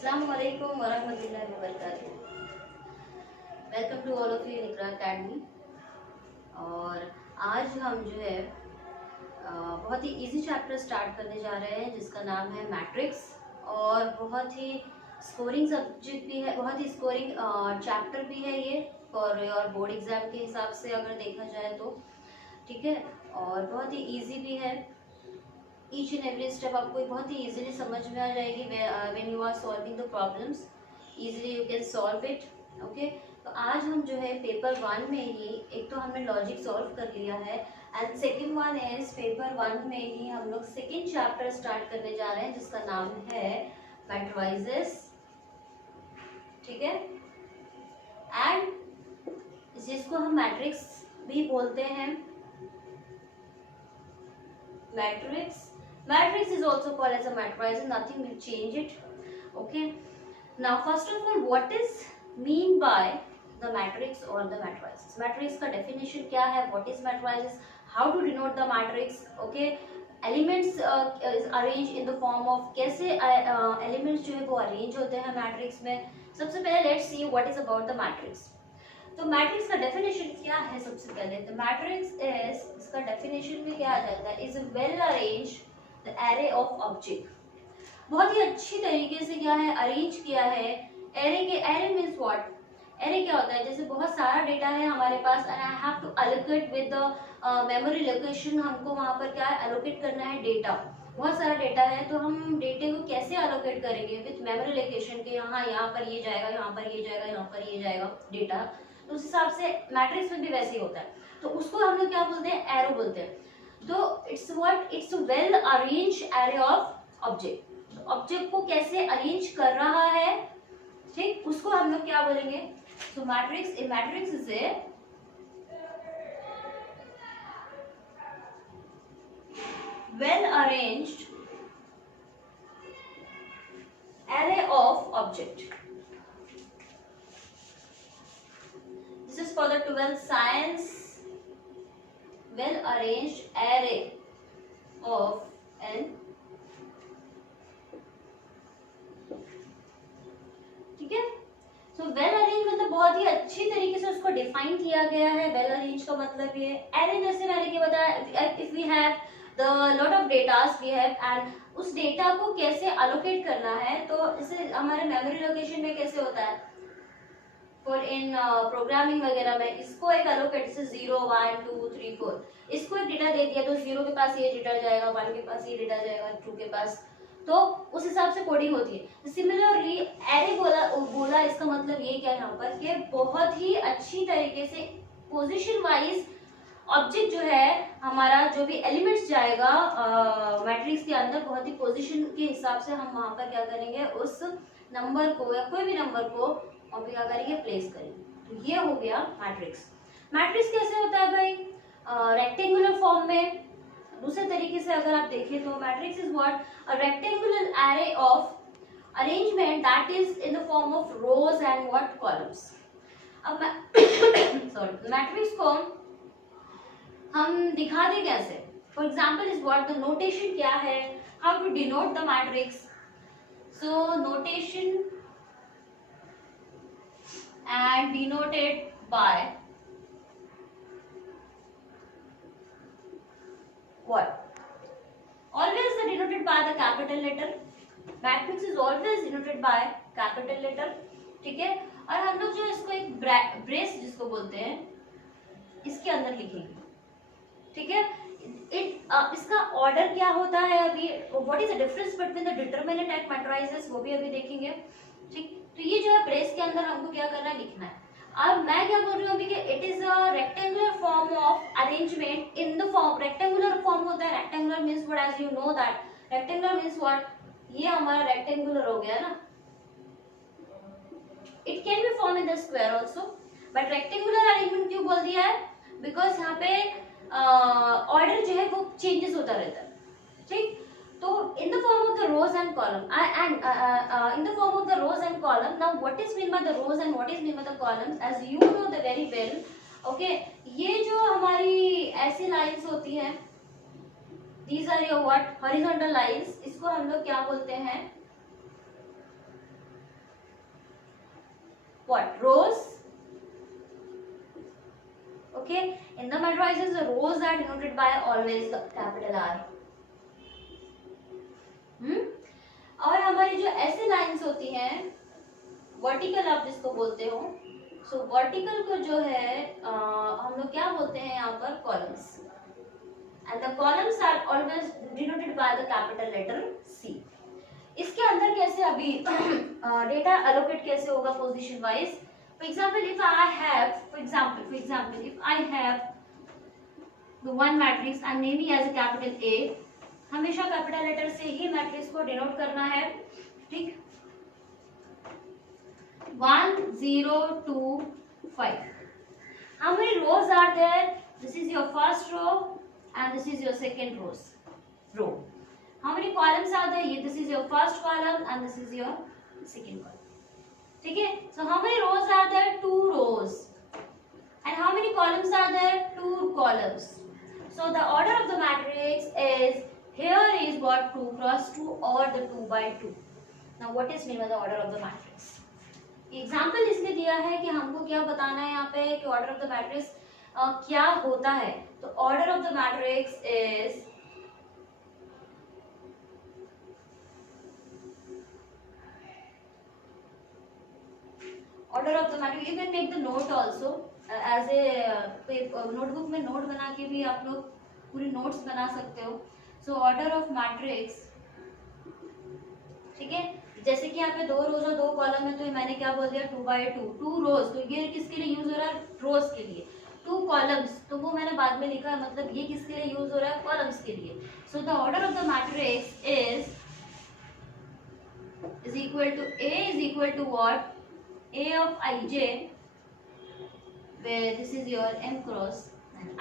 अस्सलाम वालेकुम वरहमतुल्लाहि वबरकातुहू। Welcome to all of you in Iqra Academy. और आज हम जो है बहुत ही इजी चैप्टर स्टार्ट करने जा रहे हैं जिसका नाम है मैट्रिक्स। और बहुत ही स्कोरिंग सब्जेक्ट भी है, बहुत ही स्कोरिंग चैप्टर भी है ये फॉर योर बोर्ड एग्जाम के हिसाब से अगर देखा जाए तो। ठीक है, और बहुत ही इजी भी है। ईच एंड एवरी स्टेप आपको बहुत ही इजीली समझ में आ जाएगी when you are solving the problems, easily you can solve it. Okay, तो आज हम जो है पेपर 1 में ही एक तो हमने लॉजिक सॉल्व कर लिया है and second one is paper 1 में ही हम लोग सेकंड चैप्टर स्टार्ट करने जा रहे हैं जिसका नाम है मैट्रिसेस। ठीक है, एंड जिसको हम मैट्रिक्स भी बोलते हैं। Matrix is also called as a matrice, nothing will change it. Okay, now first of all, what is mean by the matrix or the matrice? Matrix का definition क्या है? What is matrices? How to denote the matrix? Okay, elements is arranged in the form of कैसे elements जो है वो arrange होते हैं matrix में। सबसे पहले let's see what is about the matrix. तो मैट्रिक्स का डेफिनेशन क्या है? सबसे पहले तो मैट्रिक्स इज, इसका डेफिनेशन में क्या आ जाता है, is well arranged the array of object. बहुत ही अच्छी तरीके से क्या है अरेंज किया है। एरे के एरे मींस व्हाट? एरे क्या होता है? जैसे बहुत सारा डेटा है हमारे पास and I have to allocate with the memory location. हमको वहां पर क्या है एलोकेट करना है डेटा। बहुत सारा डेटा है तो हम डेटे को कैसे एलोकेट करेंगे? विद मेमोरी लोकेशन के यहाँ पर ये जाएगा, यहाँ पर ये जाएगा, यहाँ पर ये जाएगा डेटा। तो उस हिसाब से मैट्रिक्स में भी वैसे ही होता है। तो उसको हम लोग क्या बोलते हैं? एरो बोलते हैं। तो it's what? It's well arrange array of object. Object को कैसे अरेंज कर रहा है, ठीक, उसको हम लोग क्या बोलेंगे? तो matrix is a well arranged array of object. This is for the 12th science, well arranged array of n। ठीक है, so well arranged मतलब बहुत ही अच्छी तरीके से उसको डिफाइन किया गया है। well arranged का मतलब ये array, जैसे मैंने क्या बताया, if we have the lot of datas we have and उस डेटा को कैसे allocate करना है, तो इसे हमारे मेमोरी लोकेशन में कैसे होता है फॉर इन प्रोग्रामिंग वगैरह में, इसको एक एलोकेट से 0 1 2 3 4 इसको एक डेटा दे दिया तो 0 के पास ये डेटा जाएगा, 1 के पास ये डेटा जाएगा, 2 के पास, तो उस हिसाब से कोडिंग होती है। सिमिलरली एरे बोला इसका मतलब ये क्या है यहाँ पर कि बहुत ही अच्छी तरीके से पोजीशन वाइज ऑब्जेक्ट जो है हमारा, जो भी एलिमेंट्स जाएगा मैट्रिक्स के अंदर, बहुत ही पोजीशन के हिसाब से हम वहां पर क्या करेंगे, उस नंबर को या कोई भी नंबर को और भी क्या करेंगे, प्लेस करेंगे। तो ये हो गया मैट्रिक्स। मैट्रिक्स कैसे होता है भाई? रेक्टेंगुलर फॉर्म में। दूसरे तरीके से अगर आप देखें तो matrix is what? A rectangular array of arrangement that is in the form of rows and what columns. अब सॉरी, मैट्रिक्स को हम दिखाते कैसे? For example is what? The notation क्या है? How to denote the matrix? So notation and denoted by what? Always denoted by the capital letter. Matrix is always denoted by capital letter. ठीक है, और हम लोग जो इसको एक ब्रेस जिसको बोलते हैं इसके अंदर लिखेंगे। ठीक है, इसका ऑर्डर क्या होता है? अभी what is the difference between the determinant and matrices, वो भी अभी देखेंगे। ठीक, तो ये जो है ब्रेस के अंदर हमको क्या करना है, लिखना है। अब मैं क्या बोल रही हूँ अभी कि it is a rectangular form of arrangement in the form. Rectangular form होता है, rectangular means what, as you know that rectangular means what, ये हमारा रेक्टेंगुलर हो गया ना। It can be form in the square also, but rectangular arrangement क्यों बोल दिया है? बिकॉज यहाँ पे ऑर्डर जो है वो चेंजेस होता रहता है। ठीक, तो in the form of the rows and column in the form of the rows and column, now what is mean by the rows and what is mean by the columns, as you know the very well, okay, ये जो हमारी ऐसी lines होती हैं, these are your what, horizontal lines, इसको हम लोग क्या बोलते हैं? what? Rows. Okay, in the matrices the rows are denoted by always the capital R. और हमारी जो ऐसे लाइंस होती हैं वर्टिकल आप जिसको बोलते हो, सो वर्टिकल को जो है हम लोग क्या बोलते हैं यहाँ पर? Columns. And the columns are always denoted by the capital letter C. इसके अंदर कैसे अभी डेटा एलोकेट कैसे होगा position wise? For example, if I have, for example, if I have the one matrix, I'm naming as a capital A. हमेशा capital letter से ही matrix को denote करना है, ठीक? 1 0 2 5. How many rows are there? This is your first row and this is your second row. How many columns are there? This is your first column and this is your second column. ठीक है? So how many rows are there? 2 rows. And how many columns are there? 2 columns. So the order of the matrix is, here is what? 2 cross 2 or the 2 by 2. Now what is mean by the order of the matrix? Example इसलिए दिया है कि हमको क्या बताना है यहाँ पे कि ऑर्डर ऑफ द मैट्रिक्स क्या होता है. तो order of the matrix is order of the matrix. You can make the note also as a notebook में नोट बना के भी आप लोग पूरी नोट्स बना सकते हो. So order of matrix, ठीक है? जैसे कि यहाँ पे 2 रोज और 2 कॉलम है तो मैंने क्या बोल दिया? 2 by 2. 2 रोज, तो ये किसके लिए यूज हो रहा है? रोज के लिए. 2 कॉलम्स, तो वो मैंने बाद में लिखा है, मतलब ये किसके लिए यूज हो रहा है? कॉलम्स के लिए. So the order of the matrix is equal to A is equal to what? A of ij, where this is your m cross.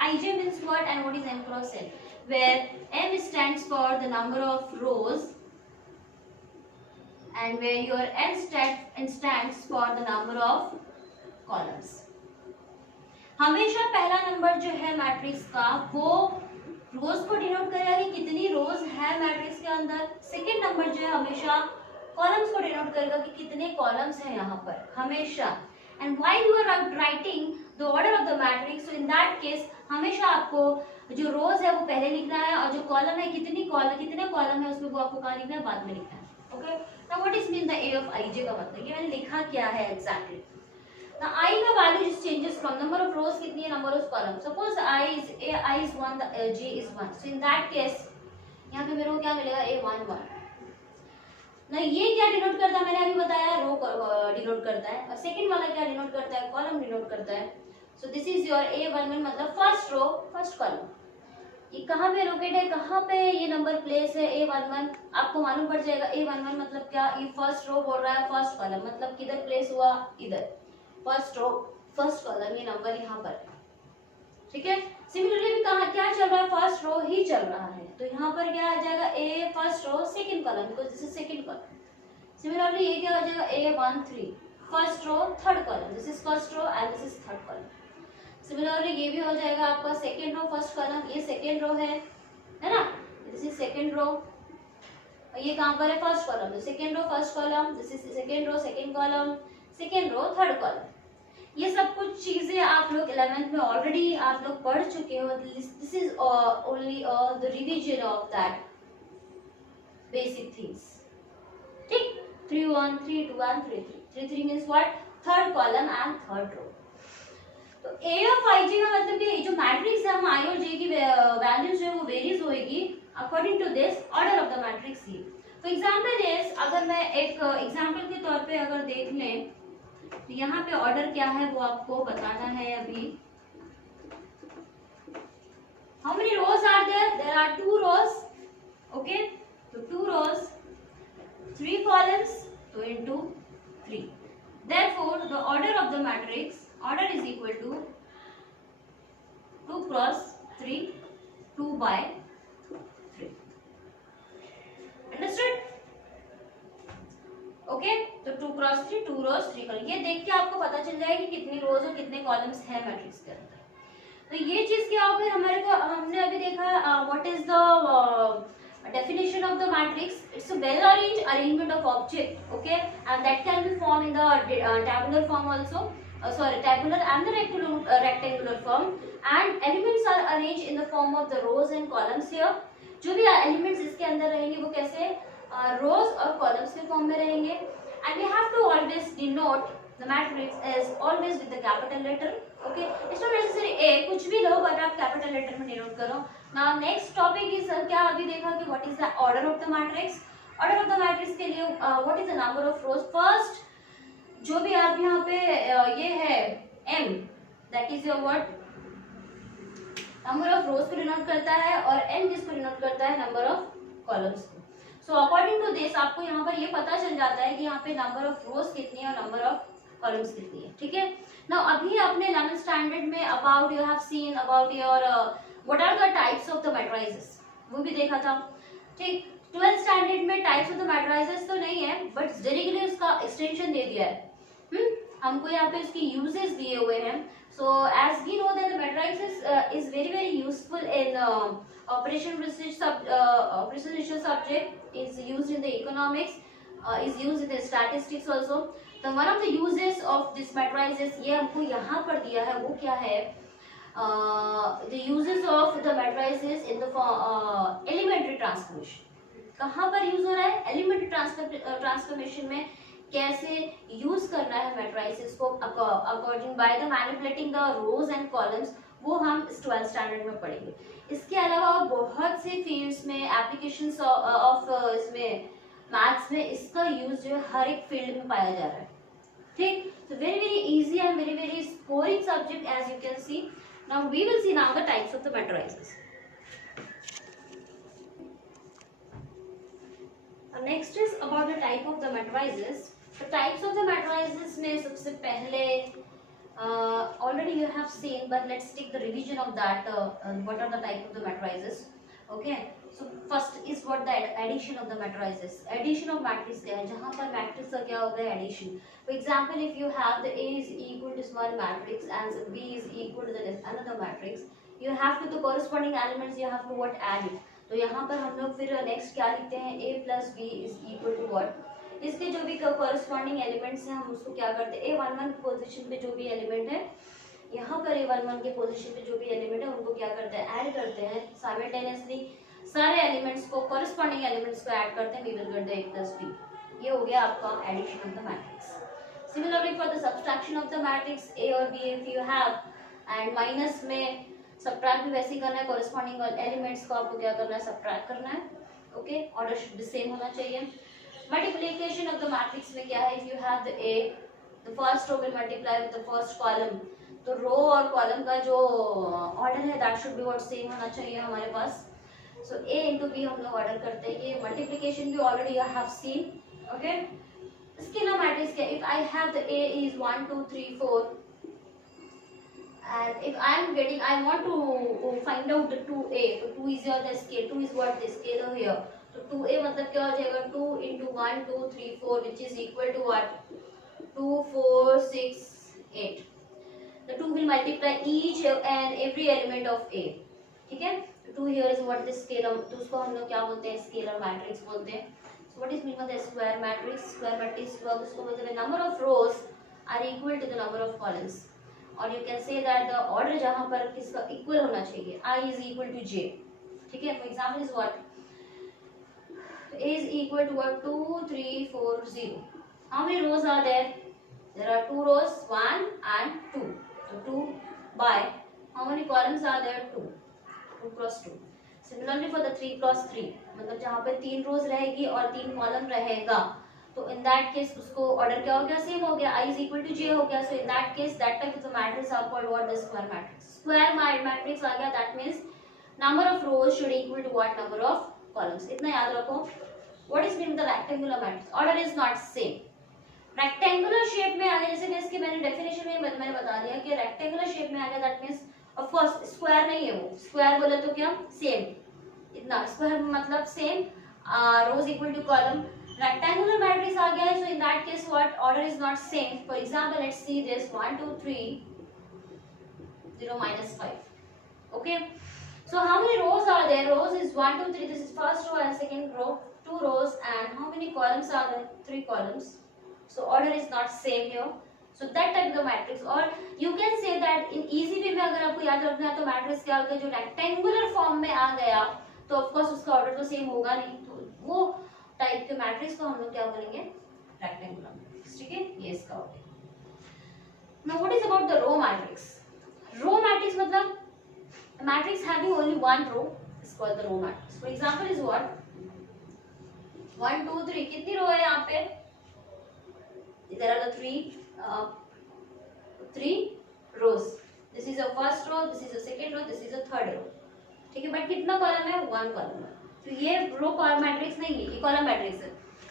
Ij means what and what is m cross n? Where m stands for the number of rows and where your n stands for the number of columns. हमेशा पहला number जो है matrix का वो रोज को denote करेगा कि कितनी रोज है मैट्रिक्स के अंदर. सेकेंड नंबर जो है हमेशा कॉलम्स को डिनोट करेगा कि कितने कॉलम्स हैं यहाँ पर हमेशा. And while you are writing the order of the matrix, so in that case हमेशा आपको जो रोज है वो पहले लिखना है और जो कॉलम है कितने कॉलम है उसमें वो आपको कहाँ लिखना है? बाद में लिखना है. Okay, now what is mean the A of I J का मतलब ये मैंने लिखा क्या है एग्जैक्टली. Now I का value just changes from number of rows कितनी है, number of columns. Suppose I is 1, the J is 1. So in that case यहाँ पे मेरे को क्या मिलेगा? A1 1. ना ये क्या डिनोट करता है? मैंने अभी बताया रो डिनोट करता है. और सेकंड वाला क्या डिनोट करता है? कॉलम डिनोट करता है. सो दिस इज योर A11 मतलब फर्स्ट रो फर्स्ट कॉलम. ये कहाँ पे लोकेट है? कहाँ पे ये नंबर प्लेस है? A11 आपको मालूम पड़ जाएगा. A11 मतलब क्या? ये फर्स्ट रो बोल रहा है, फर्स्ट कॉलम मतलब किधर प्लेस हुआ? इधर. फर्स्ट रो फर्स्ट कॉलम, ये नंबर यहाँ पर, ठीक है? सिमिलरली भी कहाँ क्या चल रहा है? फर्स्ट रो ही चल रहा है, तो यहाँ पर क्या आ जाएगा? A first row second column, because this is second column. Similarly ये क्या हो जाएगा? A13 first row third column, this is first row and this is third column. Similarly ये भी हो जाएगा आपका सेकंड रो फर्स्ट कॉलम, ये सेकंड रो है ना? This is second row. ये कहाँ पर है? फर्स्ट कॉलम, तो second row first column, this is second row second column, second row third column. ये सब कुछ चीजें आप लोग 11th में ऑलरेडी आप लोग पढ़ चुके हो. This is only the revision of that basic things, ठीक? 3 1 3 2 1 3 3 3 3 means what? Third column and third row. तो ए ऑफ आई जे का मतलब कि जो मैट्रिक्स है हम आई और जे की वैल्यूज जो है वो वेरीज होएगी according to this order of the matrix C. For example is, अगर मैं एक एग्जांपल के तौर पे अगर देख लें तो यहाँ पे ऑर्डर क्या है वो आपको बताना है अभी. How many rows are there? There are 2 rows. Okay, तो 2 रोज 3 कॉलम्स, तो into 3. Therefore the order of the matrix order is equal to 2 cross 3 2 by 3. Understood? Okay, तो 2 क्रॉस 3 2 रोज 3 कॉलम. ये देख के आपको पता चल जाएगा कि कितनी रोज और कितने कॉलम्स है मैट्रिक्स के अंदर. तो ये चीज क्या होगी हमारे को? हमने अभी देखा what is the definition of the matrix. it's a well arranged arrangement of object, okay, and that can be formed in the tabular form also, tabular and the rectangular form, and elements are arranged in the form of the rows and columns here. जो भी elements इसके अंदर रहेंगे वो कैसे rows और columns के form में रहेंगे, and we have to always denote the matrix is always with the capital letter, okay, it's not necessary a, कुछ भी लो but आप capital letter में denote करो. Now next topic is क्या अभी देखा कि what is the order of the matrix. Order of the matrix के लिए what is the number of rows. First जो भी आप यहाँ पे ये है m, that is your what number of rows को डिनोट करता है, और n किसको डिनोट करता है, नंबर ऑफ कॉलम्स को. सो अकॉर्डिंग टू दिस आपको यहाँ पर ये पता चल जाता है कि यहाँ पे नंबर ऑफ रोज कितनी है और नंबर ऑफ कॉलम्स कितनी है. ठीक है. नाउ अभी आपने 11th स्टैंडर्ड में about you have seen about your what are the types of the matrices, वो भी देखा था. ठीक. 12th स्टैंडर्ड में टाइप्स ऑफ द मैट्रिसेस तो नहीं है, बट डायरेक्टली उसका एक्सटेंशन दे दिया है. हमको यहाँ पे उसकी यूजेस दिए हुए हैं. So as we know that the matrices is very useful in operation research subject, is used in the economics, is used in the statistics also. The one of the uses of this matrices ये हमको यहाँ पर दिया है, वो क्या है, the uses of the matrices in the elementary transformation. कहाँ पर यूज हो रहा है, elementary transformation में कैसे यूज करना है मैट्रिसेस को according by the manipulating the rows and columns, वो हम 12th स्टैंडर्ड में पढ़ेंगे. इसके अलावा बहुत से फील्ड्स में एप्लीकेशंस ऑफ इसमें मैथ्स में इसका यूज जो है हर एक फील्ड में पाया जा रहा है. ठीक. So very easy and very scoring subject as you can see. Now we will see now the types of the matrices. Next is about the type of the matrices. The types of the matrices में सबसे पहले already you have seen, but let's take the revision of that. What are the type of the matrices? Okay. So first is what the addition of the matrices. Addition of matrix क्या है, जहाँ पर matrix का क्या होगा, addition. For example, if you have the A is equal to one matrix and B is equal to the another matrix, you have to the corresponding elements you have to what add it. तो यहाँ पर हम लोग फिर next क्या लिखते हैं, A plus B is equal to what, इसके जो भी कॉरेस्पॉन्डिंग एलिमेंट्स हैं हम उसको क्या करते हैं, A11 की पोजीशन पे जो भी एलिमेंट है, यहाँ पर A11 के पोजीशन पे जो भी एलिमेंट है उनको क्या करते हैं, ऐड करते हैं साइमल्टेनियसली. सारे एलिमेंट्स को कॉरेस्पॉन्डिंग एलिमेंट्स को ऐड करते हैं, we will get the A plus B. ये हो गया आपका addition of the matrix. Similarly for the subtraction of the matrix A और B if you have, and minus में सब्ट्रैक्ट भी वैसे ही करना है, कॉरेस्पॉन्डिंग एलिमेंट्स को आपको क्या करना है, सब्ट्रैक्ट करना है. Okay. Order should be same होना चाहिए. Multiplication of the matrix में क्या है, if you have the A, the first row will multiply with the first column. तो रो और कॉलम का जो ऑर्डर है that should be what same होना चाहिए हमारे पास. So A into B हम लोग ऑर्डर करते हैं. ये multiplication भी already you have seen. Okay. Scalar matrix क्या, if I have the A is 1 2 3 4, and if I am getting, I want to find out the 2A, so 2 is your the scale, 2 is what the scalar here. तो 2A मतलब क्या हो जाएगा, 2 into 1 2 3 4 which is equal to what, 2 4 6 8. The 2 will multiply each and every element of A. ठीक है. 2 here is what the scalar, तो उसको हम लोग क्या बोलते हैं, स्केलर मैट्रिक्स बोलते हैं. So what is mean by the square matrix? Square matrix उसको बोलते हैं number of rows are equal to the number of columns. और you can say that the order जहाँ पर किसका equal होना चाहिए, I is equal to J. ठीक है. For example is what, A is equal to what, 2 3 4 0. How many rows are there? There are 2 rows, 1 and 2. So 2 by how many columns are there, 2. 2 cross 2. Similarly for the 3 cross 3, मतलब जहाँ पे 3 rows रहेगी और 3 column रहेगा, तो in that case उसको order क्या हो गया, same हो गया, I is equal to J हो गया. So in that case that type of the matrix are called what, the square matrix. Square matrix आ गया, that means number of rows should equal to what, number of columns. इतना याद रखो. What is mean the rectangular matrix? Order is not same. Rectangular shape में आ गया, जैसे कि इसकी मैंने डेफिनेशन में मैंने बता दिया कि rectangular shape में आ गया, that means of course square नहीं है वो. Square बोले तो क्या, same. इतना square मतलब same, rows equal to column. Rectangular matrix आ गया है, so in that case what, order is not same. For example, let's see this 1 2 3 0 minus 5. Okay. So how many rows are there? Rows is 1 2 3. This is first row and second row. 2 rows and how many columns are there? 3 columns. So order is not same here. So that type of matrix, or you can say that in easy way में अगर आपको याद रखना है तो matrix क्या होता है, जो रेक्टेंगुलर फॉर्म में आ गया तो ऑफ कोर्स उसका ऑर्डर तो सेम होगा नहीं, तो वो टाइप के मैट्रिक्स को हम लोग क्या बोलेंगे, रेक्टेंगुलर मैट्रिक्स. ठीक है, ये इसका हो गया. Now what is about the row matrix. Row matrix मतलब matrix having only one row is called the row matrix. For example is what 1 2 3. कितनी रो है यहाँ पे, there are the three rows. This is the first row, this is the second row, this is the third row. ठीक है, but कितना column है, 1 column है. तो ये रो कॉलम मैट्रिक्स नहीं है, ये कॉलम मैट्रिक्स है.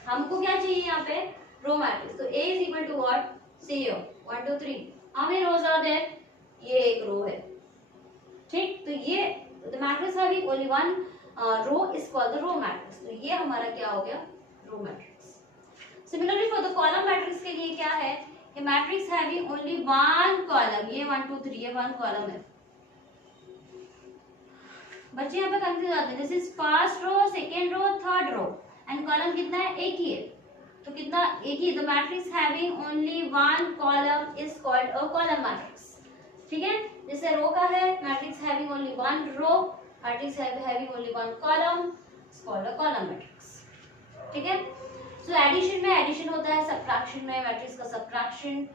हमको क्या चाहिए यहाँ पे, रो मैट्रिक्स. तो A is equal to what, see here 1 2 3. how many rows are there, ये एक रो है. ठीक, तो ये the matrix having only one row is called the row matrix. तो ये हमारा क्या हो गया, row matrix. Similarly for the column matrix के लिए क्या है, ये matrix having only one column. ये 1 2 3 ये वन कॉलम है. बच्चे यहाँ पे कंफ्यूज आते हैं. This is first row, second row, third row and column कितना है, एक ही है. तो कितना, एक ही. The matrix having only one column is called a column matrix. ठीक है, जैसे रो का है matrix having only one row, matrix having only one column is called a column matrix. ठीक है. सो एडिशन में एडिशन होता है, सब्ट्रैक्शन में मैट्रिक्स का सब्ट्रैक्शन,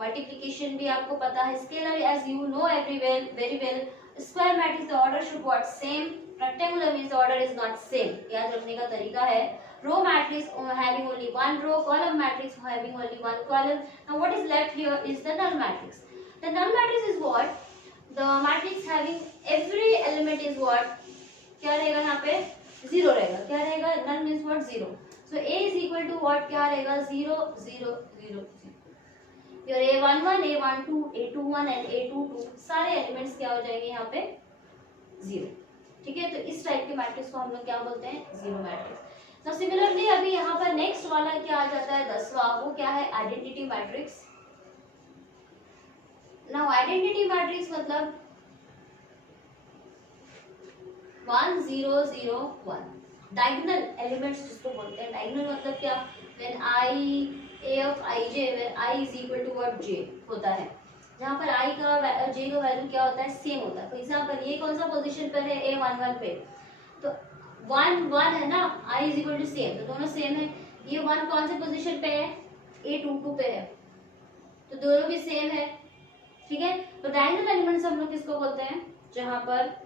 मल्टीप्लिकेशन भी आपको पता है, scalar as you know everywhere very well. Square matrix the order should what same, rectangular means order is not same. याद रखने का तरीका है. Row matrix having only one row, column matrix having only one column. Now what is left here is the null matrix. The null matrix is what, the matrix having every element is what, क्या रहेगा यहाँ पे, zero रहेगा. क्या रहेगा, नल means what, zero. So A is equal to what, क्या रहेगा, 0 0 0 0. Your A11, A12, A21 and A22 सारे एलिमेंट्स क्या हो जाएंगे यहाँ पे, जीरो. ठीक है, तो इस टाइप के मैट्रिक्स को हम लोग क्या बोलते हैं, जीरो मैट्रिक्स. तो सिमिलरली अभी यहाँ पर नेक्स्ट वाला क्या आ जाता है, 10वां, वो क्या है, identity matrix. Now identity matrix मतलब 1 0 0 1. डायगोनल एलिमेंट्स जिसको बोलते हैं. डायगोनल मतलब क्या, when a of ij, when i is equal to what, j होता है, जहाँ पर i का j का वैल्यू क्या होता है, सेम होता है. फॉर एग्जांपल ये कौन सा पोजीशन पर है, a11 पे, तो 1 1 है ना, i is equal to same, तो दोनों सेम है. ये 1 कौन से पोजीशन पे है, a22 पे है, तो दोनों भी सेम है. ठीक है, तो डायगोनल एलिमेंट्स हम लोग किसको बोलते हैं, जहाँ पर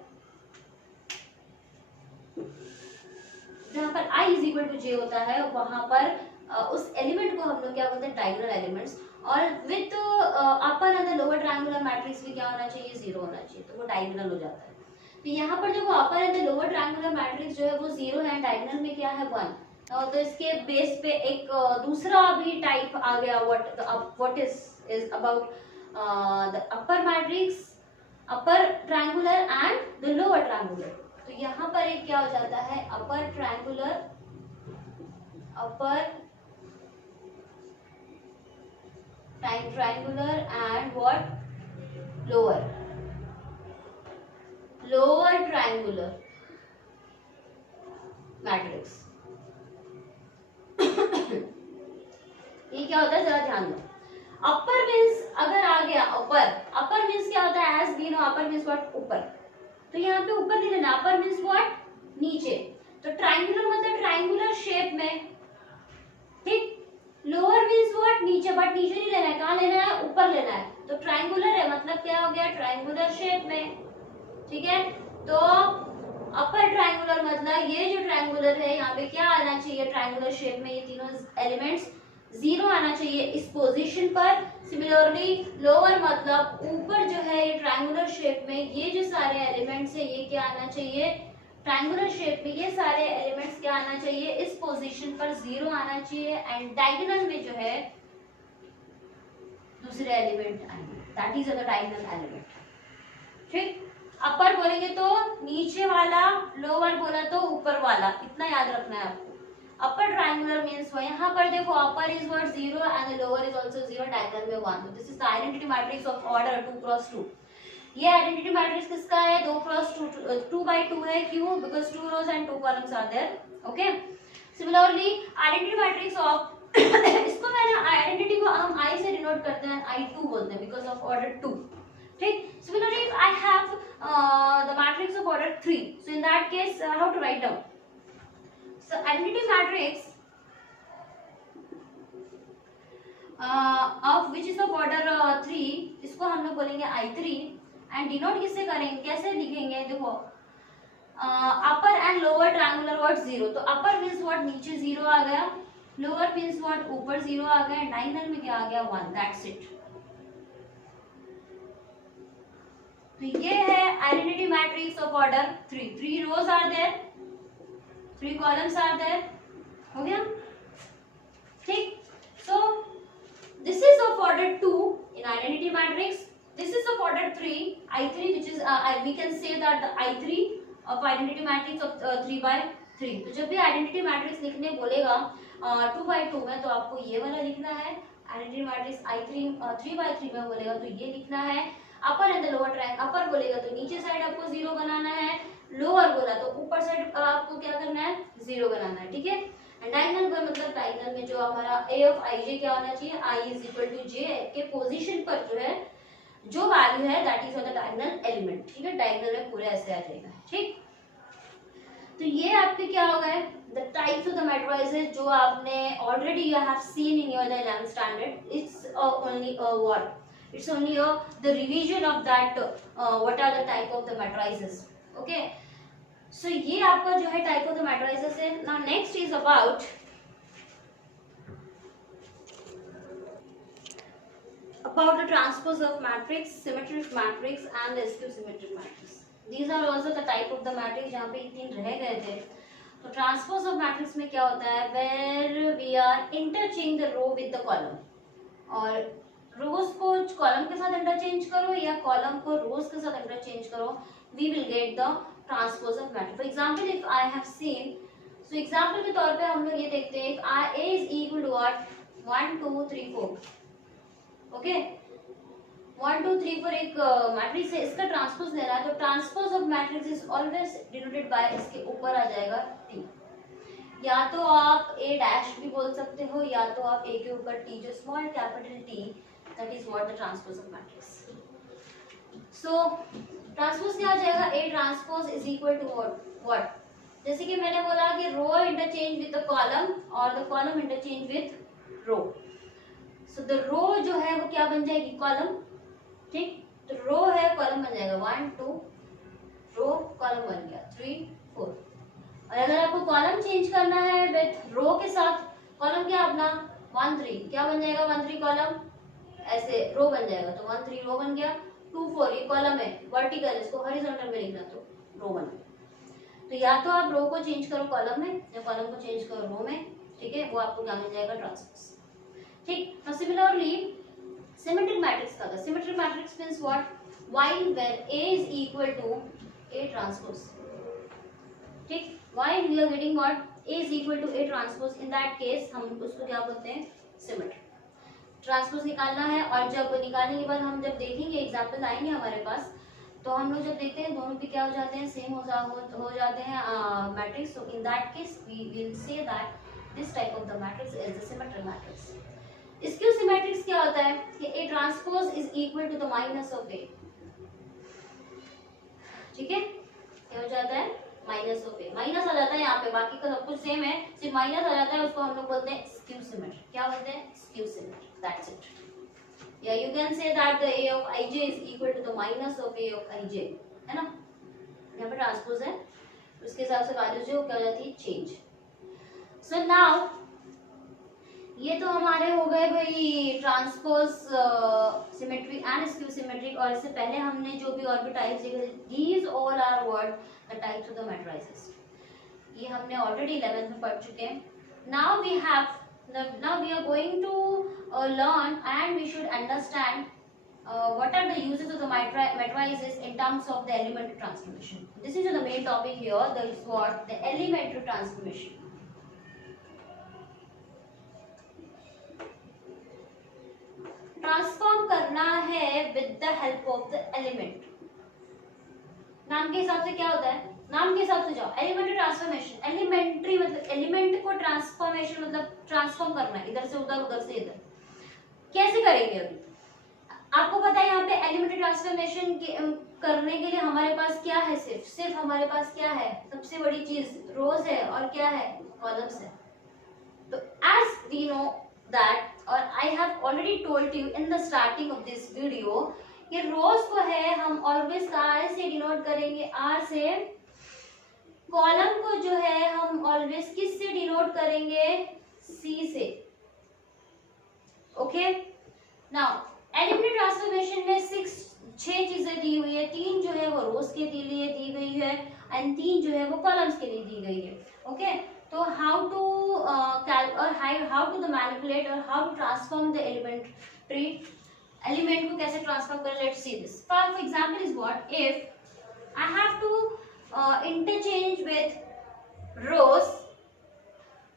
i is equal to j होता है, वहां पर उस एलिमेंट को हम लोग क्या बोलते हैं, डायगोनल एलिमेंट्स. और with upper and lower triangular matrix भी क्या होना चाहिए, जीरो होना चाहिए, तो वो डायगोनल हो जाता है. तो यहाँ पर देखो अपर एंड लोअर ट्रायंगुलर मैट्रिक्स जो है वो जीरो है, डायगोनल में क्या है, 1. तो इसके बेस पे एक दूसरा भी टाइप आ गया, what is about the upper matrix, upper triangular and the lower triangular. तो यहाँ पर एक क्या हो जाता है, upper triangular, upper triangular and what, lower triangular matrix. ये क्या होता है, जरा ध्यान दो. अपर मीन्स अगर आ गया, अपर मीन्स क्या होता है, as we know upper means what, ऊपर. तो यहाँ पे ऊपर नहीं लेना, अपर मीन्स व्हाट, नीचे. तो ट्रायंगुलर मतलब ट्रायंगुलर शेप में. ठीक, लोअर मीन्स व्हाट, नीचे, बट नीचे नहीं लेना है, कहाँ लेना है, ऊपर लेना है. तो ट्रायंगुलर है मतलब क्या हो गया, ट्रायंगुलर शेप में. ठीक है, तो अपर ट्रायंगुलर मतलब ये जो ट्रायंगुलर है यहाँ पे क्या आना चाहिए, ट्रायंगुलर शेप में ये तीनों एलिमेंट्स जीरो आना चाहिए इस पोजीशन पर. सिमिलरली लोअर मतलब ऊपर जो है ये ट्रायंगुलर शेप में ये जो सारे एलिमेंट्स है ये क्या आना चाहिए, ट्रायंगुलर शेप में ये सारे एलिमेंट्स क्या आना चाहिए, इस पोजीशन पर जीरो आना चाहिए. एंड डायगोनल में जो है दूसरे एलिमेंट आएंगे, that is the diagonal element. ठीक, अपर बोलेंगे तो नीचे वाला, लोअर बोला तो ऊपर वाला, इतना याद रखना है आपको. अपर ट्रायंगुलर मींस वो, यहाँ पर देखो upper is what, zero and lower is also zero, diagonal में 1. This is the identity matrix of order 2 cross 2. ये आइडेंटिटी मैट्रिक्स किसका है, 2 क्रॉस 2, 2 by 2 है. क्यों, because 2 rows and 2 columns are there. Okay, similarly identity matrix of इसको मैंने identity को हम आई से डिनोट करते हैं, I2 बोलते हैं बिकॉज ऑफ ऑर्डर 2. ठीक. Similarly if I have the matrix of order 3, so in that case how to write down? So identity matrix of which is of order 3, इसको हम लोग बोलेंगे I3 एंड डिनोट किससे करेंगे, कैसे लिखेंगे? देखो अपर एंड लोअर ट्रायंगुलर वर्ड 0, तो अपर मींस व्हाट, नीचे 0 आ गया, लोअर मींस व्हाट, ऊपर 0 आ गया, डायगोनल में क्या आ गया, 1. That's it. तो ये है identity matrix of order 3. 3 rows are there, 3 columns are there. हो गया? ठीक. So this is of order 2 in identity matrix. This is of order 3, I3, which is we can say that the I3 of identity matrix of 3 by 3. तो जब भी identity matrix लिखने बोलेगा 2 by 2 में, तो आपको ये वाला लिखना है. आइडेंटिटी मैट्रिक्स I3 3 by 3 में बोलेगा तो ये लिखना है. अपर एंड द लोअर ट्रायंगल, अपर बोलेगा तो नीचे साइड आपको 0 बनाना है, लोअर बोला तो ऊपर साइड आपको क्या करना है, 0 बनाना है. ठीक है. एंड डायगोनल का मतलब डायगोनल में जो हमारा A of ij क्या होना चाहिए, I is equal to j के पोजीशन पर जो है जो वैल्यू है that is on the diagonal element. ठीक है. डायगोनल में पूरे ऐसे आ जाएगा. ठीक. तो ये आपके क्या हो गए, the types of the matrices जो आपने already you have seen in your 11th standard. It's only what, it's only the revision of that what are the type of the matrices. Okay, so ये आपका जो है type of the matrices है. Now next is about the transpose of matrix, symmetric matrix and the skew symmetric matrix. These are also the type of the matrix जहाँ पे 3 रह गए थे. तो transpose of matrix में क्या होता है, where we are interchanging the row with the column. और रोज को कॉलम के साथ इंटरचेंज करो या कॉलम को रोज के साथ इंटरचेंज करो, we will get the transpose of matrix. For example if I have seen, so example के तौर पे हम लोग ये देखते हैं, if A is equal to what, 1 2 3 4. Okay, 1 2 3 4 एक मैट्रिक्स है, इसका ट्रांसपोज लेना है. तो transpose of matrix is always denoted bye, इसके ऊपर आ जाएगा T. या तो आप A डैश भी बोल सकते हो या तो आप A के ऊपर T, जो small capital T, that is what the transpose of matrix. So transpose क्या हो जाएगा, A transpose is equal to what? जैसे कि मैंने बोला कि row interchange with the column और the column interchange with row. So the row जो है वो क्या बन जाएगी, column. ठीक. तो row है, column बन जाएगा 1 2, row column बन गया 3 4. और अगर आपको column change करना है with row के साथ, column क्या अपना 1 3, क्या बन जाएगा 1 3 column, ऐसे रो बन जाएगा. तो 1 3 रो बन गया. 2 4 ये कॉलम है, वर्टिकल, इसको हॉरिजॉन्टल में लिखना तो रो बन गया. तो या तो आप रो को चेंज करो कॉलम में या कॉलम को चेंज करो रो में. ठीक है, वो आपको क्या मिल जाएगा, ट्रांसपोज. ठीक. तो सिमिलरली सिमेट्रिक मैट्रिक्स का, symmetric matrix means what, while where A is equal to A transpose. ठीक. While we are getting what, A is equal to A transpose, in that case हम उसको क्या बोलते हैं, सिमेट्रिक. ट्रांसपोज निकालना है. और जब निकालने के बाद हम जब देखेंगे, एग्जांपल आएंगे हमारे पास, तो हम लोग जब देखते हैं दोनों भी क्या हो जाते हैं, सेम हो जाते हैं matrix. So in that case we will say that this type of the matrix is the symmetric matrix. Skew symmetrics क्या होता है कि A transpose is equal to the minus of A. ठीक है, क्या हो जाता है, माइनस ऑफ A. माइनस आ जाता है यहाँ पे, बाकी का सब कुछ सेम है, सिर्फ माइनस आ जाता है. उसको हम लोग बोलते हैं स्क्यू सिमेट्रिक. क्या बोलते हैं, skew symmetric. That's it. Yeah, you can say that the A of ij is equal to the minus of A of ij, है ना. यहाँ पे ट्रांसपोज है, उसके हिसाब से वैल्यूज जो क्या हो जाती है, चेंज. सो नाउ ये तो हमारे हो गए भाई transpose, symmetry and skew symmetric. और इससे पहले हमने जो भी और भी टाइप्स देखे, these all are what, the types of the matrices. ये हमने ऑलरेडी 11th में पढ़ चुके हैं. Now we have now we are going to learn and we should understand what are the uses of the matrices in terms of the elementary transformation. This is the main topic here, that is what, the elementary transformation. Transform करना है with the help of the element. नाम के हिसाब से क्या होता है, नाम के हिसाब से जाओ, एलिमेंट्री ट्रांसफॉर्मेशन, एलिमेंट्री मतलब एलिमेंट को ट्रांसफॉर्मेशन मतलब ट्रांसफॉर्म करना है, इधर से उधर से इधर। कैसे करेंगे अभी? आपको पता है यहाँ पे एलिमेंट्री ट्रांसफॉर्मेशन करने के लिए हमारे पास क्या है, सिर्फ हमारे पास क्या है, सबसे बड़ी चीज रोज है और क्या है, कॉलम्स है। तो एज वी नो दैट, और I have already told you in the starting of this video, ये रोज को है हम ऑलवेज आर से डिनोट करेंगे, आर से। कॉलम को जो है हम ऑलवेज किस से डिनोट करेंगे, सी से। ओके, नाउ एलिमेंट्री ट्रांसफॉर्मेशन में 6 चीजें दी हुई है, 3 जो है वो रोज के लिए दी गई है एंड 3 जो है वो कॉलम्स के लिए दी गई है। ओके, तो how to how to the manipulate और how to transform the elementary, element को कैसे ट्रांसफॉर्म करें, let's see this. For example is what, if I have to interchange with rows,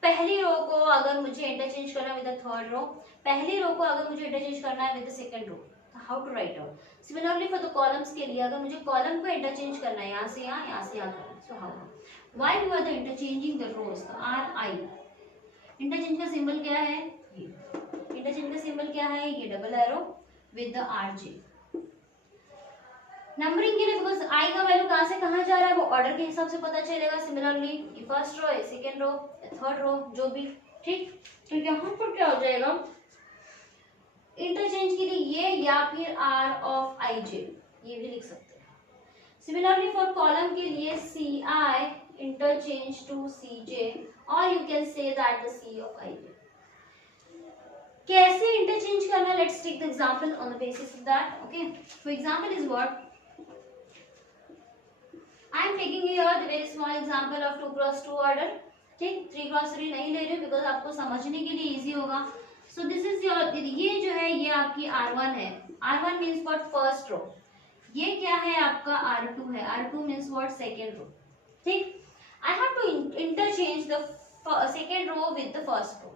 पहली रो को अगर मुझे इंटरचेंज करना है विद द थर्ड रो, पहली रो को अगर मुझे इंटरचेंज करना है with the second row, how to write down. Similarly for the columns के लिए अगर मुझे कॉलम को इंटरचेंज करना है यहाँ से यहाँ से यहाँ करना, so how, why we are the interchanging the rows, R I. Interchange का सिंबल क्या है, ये इंटरचेंज का सिंबल क्या है, ये double arrow with the R J. Numbering के लिए बिकॉज आई का वैल्यू कहां से कहां जा रहा है वो ऑर्डर के हिसाब से पता चलेगा। सिमिलरली फर्स्ट रो है, सेकंड रो, थर्ड रो, जो भी, ठीक। तो यहाँ पर क्या हो जाएगा, इंटरचेंज के लिए ये या फिर आर ऑफ आई जे, ये भी लिख सकते हैं। सिमिलरली फॉर कॉलम के लिए सी आई इंटरचेंज टू सी जे, और you can say that the C of I J. कैसे इंटरचेंज करना, let's take the example on the basis of that. Okay, for example is what, I am taking here the very small example of 2 cross 2 order, ठीक, 3 cross 3 नहीं ले रही हूँ because आपको समझने के लिए इजी होगा। सो दिस इज योर, ये जो है ये आपकी R1 है, R1 means what, first row. ये क्या है आपका R2 है, R2 means what, second row, ठीक। I have to interchange the second row with the first row,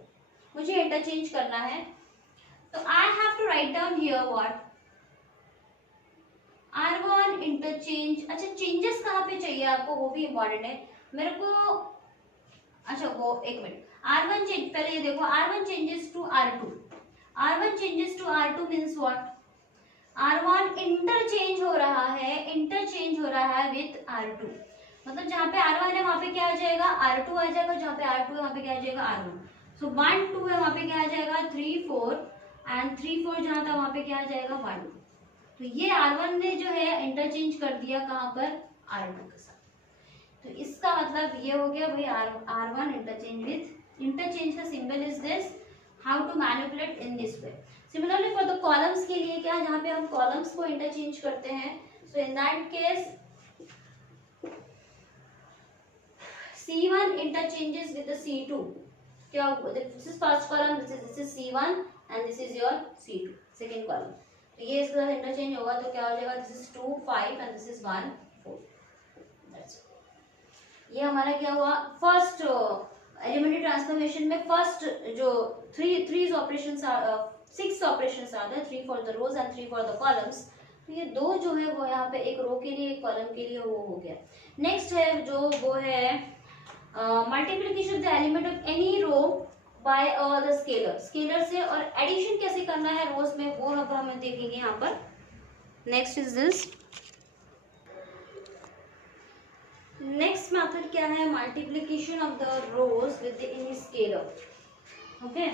मुझे इंटरचेंज करना है, तो I have to write down here what, R1 interchange. अच्छा, चेंजेस कहाँ पे चाहिए आपको वो भी इम्पोर्टेंट है मेरे को। अच्छा वो एक मिनट, R1 चेंज, पहले ये देखो, R1 changes to R2, R1 changes to R2 means what, R1 interchange हो रहा है, इंटरचेंज हो रहा है विद R2, मतलब जहाँ पे R1 है वहाँ पे क्या आ जाएगा, R2 आ जाएगा, जहाँ पे R2 है वहाँ पे क्या आ जाएगा, R1। सो 1 2 है वहाँ पे क्या आ जाएगा, 3 4, एंड 3 4 जहाँ था वहाँ पे क्या आ जाएगा, 1 2। तो ये R1 ने जो है इंटरचेंज कर दिया कहाँ पर, R2 के साथ। तो इसका मतलब ये हो गया भाई, R1 इंटरचेंज विद, इंटरचेंज का symbol is this, how to manipulate in this way. Similarly for the columns के लिए क्या, जहाँ पे हम कॉलम्स को इंटरचेंज करते हैं, so in that case C1 interchanges with the C2, क्या होगा, this is first column, this is C1 and this is your C2, second column. तो ये इसके साथ इंटरचेंज होगा तो क्या हो जाएगा, this is 2 5 and this is 1 4, that's it. ये हमारा क्या हुआ, फर्स्ट एलिमेंट्री ट्रांसफॉर्मेशन में फर्स्ट जो 3 ऑपरेशंस, 6 ऑपरेशंस आते हैं, 3 for the rows and 3 for the columns. तो ये 2 जो है वो यहाँ पे एक रो के लिए एक कॉलम के लिए वो हो गया। नेक्स्ट है जो वो है multiplication the element of any row by the scalar, scalar से, और एडिशन कैसे करना है रोज में वो अब हम देखेंगे यहाँ पर। Next is this, next method क्या है, multiplication of the rows with any scalar. Okay,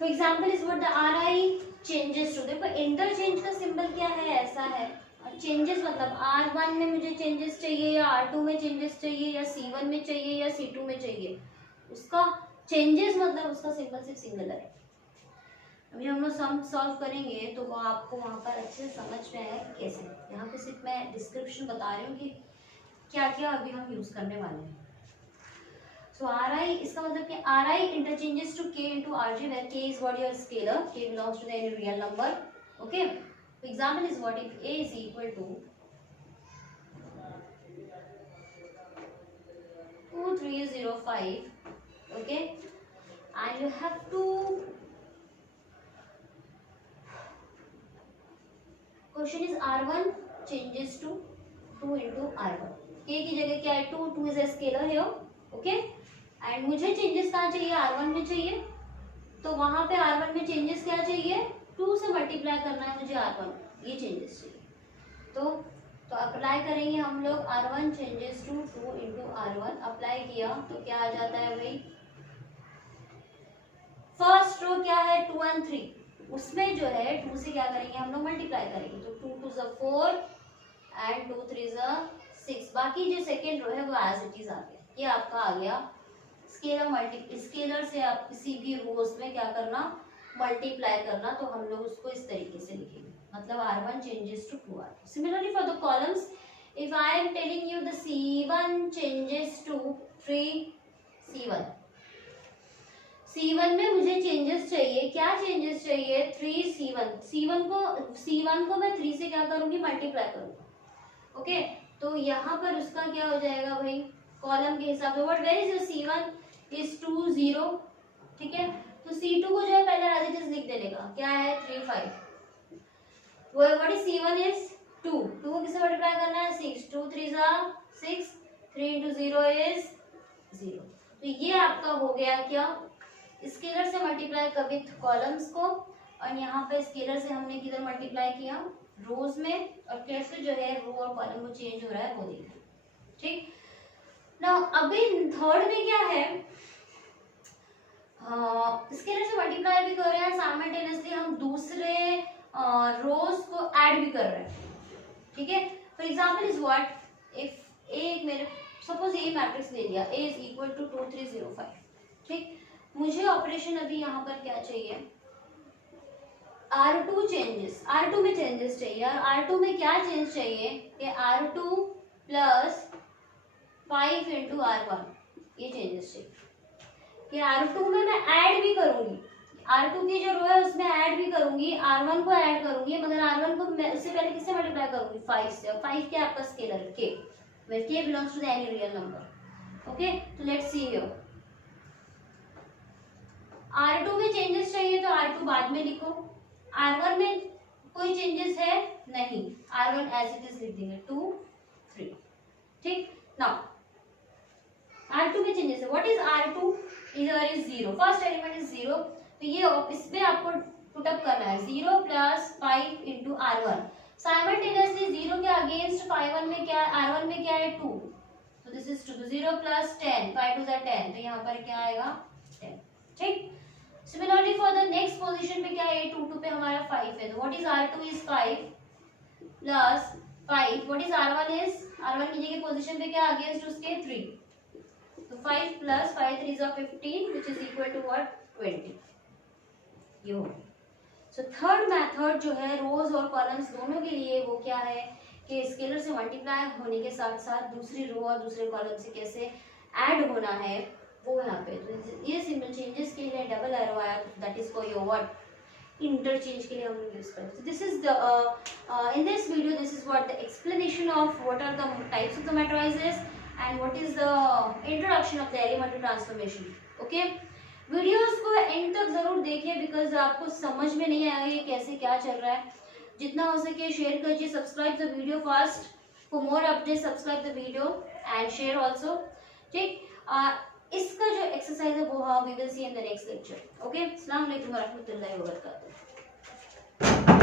for example is what the RI changes to, देखो इंटरचेंज का सिंबल क्या है, ऐसा है, और चेंजेस मतलब R1 में मुझे चेंजेस चाहिए या R2 में चेंजेस चाहिए या C1 में चाहिए या C2 में चाहिए, उसका चेंजेस मतलब उसका सिंबल सिर्फ सिंगुलर है। अभी हम लोग सम सॉल्व करेंगे तो वो आपको वहाँ पर अच्छे से समझ में आएगा कि कैसे। यहाँ पे सिर्फ मैं डिस्क्रिप्शन बता रही हूँ कि क्या क्या अभी हम यूज करने वाले हैं। सो RI, इसका मतलब कि RI interchanges to K into RJ where K is what your scalar, K belongs to the any real number. Okay, so example is what, if A is equal to 2305, okay, and you have to, question is R1 changes to 2 into R1, के की जगह क्या है 2, 2 is a scalar है, okay. And मुझे changes कहाँ चाहिए, R1 में चाहिए, तो वहां पे R1 में चेंजेस क्या चाहिए, 2 से मल्टीप्लाई करना है मुझे R1, ये चेंजेस चाहिए। तो अप्लाई करेंगे हम लोग R1 changes to 2 into R1, apply किया तो क्या आ जाता है भाई, फर्स्ट रो क्या है 2 and 3, उसमें जो है 2 से क्या करेंगे हम लोग मल्टीप्लाई करेंगे, तो 2 2 is 4 एंड 2 3 is 6, बाकी जो सेकेंड रो है वो एज इट इज आ गया, ये आपका आ गया स्केलर स्केलर से आप किसी भी रोज में क्या करना, मल्टीप्लाई करना, तो हम लोग उसको इस तरीके से लिखेंगे, मतलब R1 changes to 2R2. Similarly for the columns, if I am telling you the C1 changes to 3C1, C1 में मुझे चेंजेस चाहिए, क्या चेंजेस चाहिए, 3C1, C1 को मैं 3 से क्या करूंगी, मल्टीप्लाई करूंगी, ओके। तो यहाँ पर उसका क्या हो जाएगा भाई, कॉलम के हिसाब से, what where is C1 is 2 0, ठीक है। तो C2 को जो है पहले एज इट इज लिख देने का, क्या है 3 5, व्हाट इज C1 इज 2, 2 को किससे मल्टीप्लाई करना है 6, 2 3 6, 3 into 0 is 0। तो ये आपका हो गया क्या, स्केलर से मल्टीप्लाई कर विथ कॉलम्स को, और यहाँ पे स्केलर से हमने किधर मल्टीप्लाई किया, रोज में, और कैसे जो है रो और कॉलम वो चेंज हो रहा है वो देखा, ठीक। नाउ अभी थर्ड में क्या है, स्केलर से मल्टीप्लाई भी कर रहे हैं, साइमल्टेनियसली हम दूसरे रोज को ऐड भी कर रहे हैं, ठीक है। For example is what, if A मेरे सपोज ए मैट्रिक्स ले लिया, ए इज इक्वल टू 2 3 0 5, ठीक। मुझे ऑपरेशन अभी यहाँ पर क्या चाहिए, R2 चेंजेस, R2 में चेंजेस चाहिए, और R2 में क्या चेंज चाहिए कि R2 प्लस 5 इंटू R1, ये चेंजेस चाहिए कि R2 में मैं ऐड भी करूंगी, R2 की जो रो है उसमें ऐड भी करूंगी, R1 को ऐड करूंगी, मगर R1 को मैं उससे पहले किससे मल्टीप्लाई करूंगी, 5 से, और 5 क्या आपका स्केलर है k, where k belongs to the any real number, okay। तो लेट्स सी हियर, R2 में चेंजेस चाहिए तो R2 बाद में लिखो, R1 में कोई चेंजेस है नहीं, R1 एज इट इज लिख देंगे 2 3, ठीक। नाउ R2 में चेंजेस है, व्हाट इज R2, इधर इज 0, फर्स्ट एलिमेंट इज 0, तो ये इसमें आपको पुट अप करना है 0 प्लस 5 इंटू R1, साइमल्टेनियसली 0 के अगेंस्ट 5 में क्या है, R1 में क्या है 2, तो दिस इज 2, 0 प्लस 10, 5 2 10, तो यहाँ पर क्या आएगा 10, ठीक। Similarly for the next position पे क्या है, 2 2 पे हमारा 5 है, तो what is R2 is 5 plus 5, what is R1 is, R1 की जगह पोजीशन पे क्या अगेंस्ट उसके 3, तो 5 plus 5 3 is 15 which is equal to what 20, ये हो। सो थर्ड मेथड जो है रोज और कॉलम्स दोनों के लिए वो क्या है कि स्केलर से मल्टीप्लाई होने के साथ साथ दूसरी रो और दूसरे कॉलम से कैसे ऐड होना है वो यहाँ पे, तो ये सिंपल चेंजेस के लिए डबल एरो आया, that is for your what interchange के लिए हम लोग यूज करते हैं। This is the in this video this is what the explanation of what are the types of the matrices and what is the introduction of the elementary transformation, okay. Videos को end तक जरूर देखिए because आपको समझ में नहीं आएगा ये कैसे क्या चल रहा है, जितना हो सके शेयर कीजिए, subscribe the video fast for more update, subscribe the video and share also, ठीक। इसका जो एक्सरसाइज है वो we will see in the next lecture, okay. अस्सलाम वालेकुम व रहमतुल्लाहि व बरकातहू।